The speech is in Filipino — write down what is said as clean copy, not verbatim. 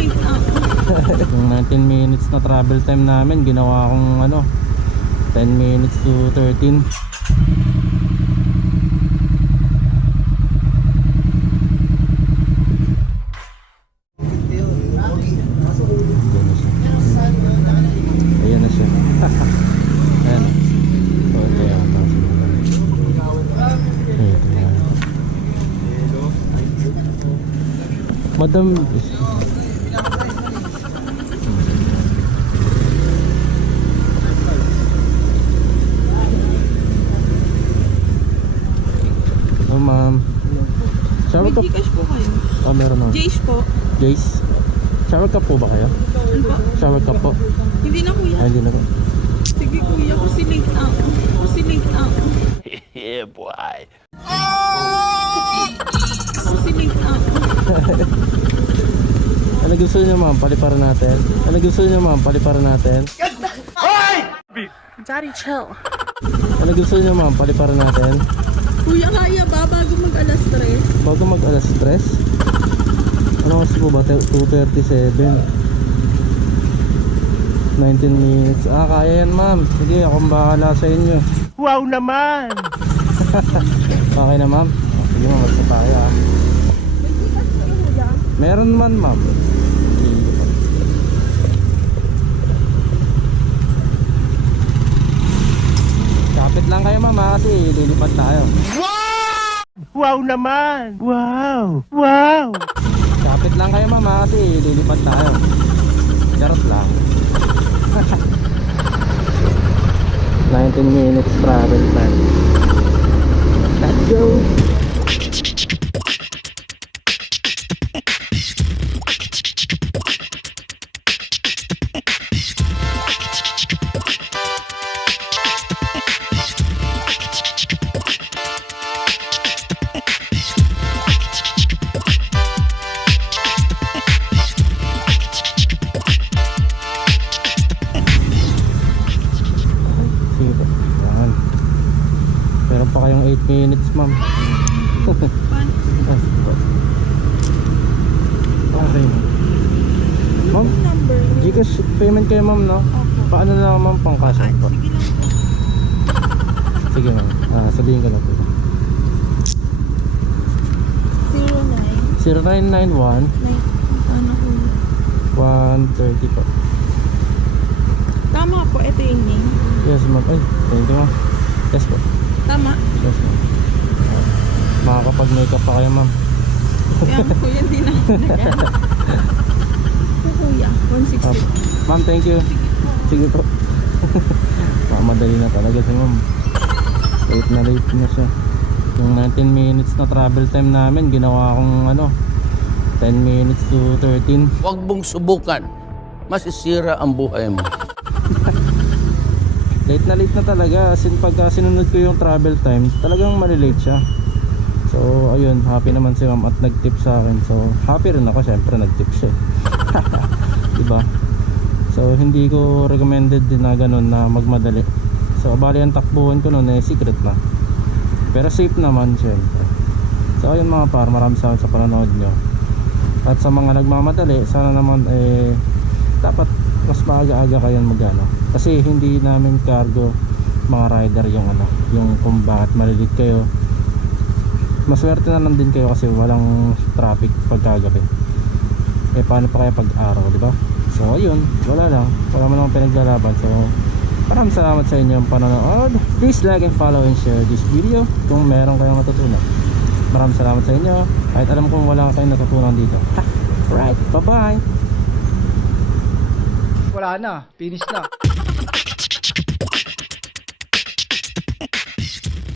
late na ako. Yung 19 minutes na travel time namin, ginawa kong 10 minutes to 13. Ayan na siya. Ayan. So, ito yan. Madam, hello ma'am. Shower May cup? Gcash po kayo. Ah, meron na. Jace po. Jace? Shower cup po ba kayo? Ano po? Shower cup po? Hindi na kuya. Ay, hindi na po. Sige kuya, kasi late na ako. Kasi late na ako. Yeah, boy. Kasi late na ako. Ano gusto niyo ma'am? Paliparan natin? Ano gusto niyo ma'am? Paliparan natin? Daddy, chill. Ano gusto niyo ma'am? Paliparan natin? Kuya, kaya ba bago mag alas 3? Bago mag alas 3? Ano kasi po ba? 2:37 19 minutes. Ah, kaya yan ma'am. Sige, akong bahala sa inyo. Wow naman! Okay na ma'am? Sige ma'am, basta tayo ah. May Gcash kayo kuya? Meron man ma'am. Kapit lang kayo ma'am ah, kasi lilipad tayo. Wow naman! Wow! Wow! Kapit lang kayo ma'am ah, kasi lilipad tayo. Charot lang. 19 minutes travel time. Let's go! Sige. Yan. Meron pa kayong 8 minutes ma'am. Okay. Ma'am, Number. Gcash payment kayo ma'am no? Opo. Paano lang ma'am pang cash out po? Sige lang po. Sige ma'am, sabihin ko na po. 09. 0991 Ano kuya? 130 po. Tama po, ito yung name. Yes ma'am. Ay, thank you ma'am. Yes po. Tama. Yes ma'am. Makakapag-makeup pa kayo ma'am. Kaya kuya, hindi na ako nag-ano. Po kuya, 160. Ma'am, thank you. Sige po. Madali na talaga si ma'am. Late na siya. Yung 19 minutes na travel time namin, ginawa kong 10 minutes to 13. Huwag mong subukan. Masisira ang buhay mo. Late na talaga. As in, pagka sinunod ko yung travel time, talagang malilate siya. So ayun, happy naman si ma'am at nag-tip sa akin. So happy rin ako, syempre nag-tip siya. Diba? So hindi ko recommended din na ganun na magmadali. So bali ang takbuhan ko noon secret na. Pero safe naman syempre. So ayun mga par, maraming salamat sa panonood nyo. At sa mga nagmamadali, sana naman dapat mas maaga-aga kayo magano. Kasi hindi namin cargo mga rider yung kung bakit malilate kayo. Maswerte na lang din kayo kasi walang traffic pagkagabi. Paano pa kaya pag-araw, di ba? So ayun, wala man lang pinaglalaban. So maraming salamat sa inyong panonood. Please like and follow and share this video kung meron kayong natutunan. Maraming salamat sa inyo. Kahit alam kong wala kayong natutunan dito. Right, bye bye. Wala na, finish na.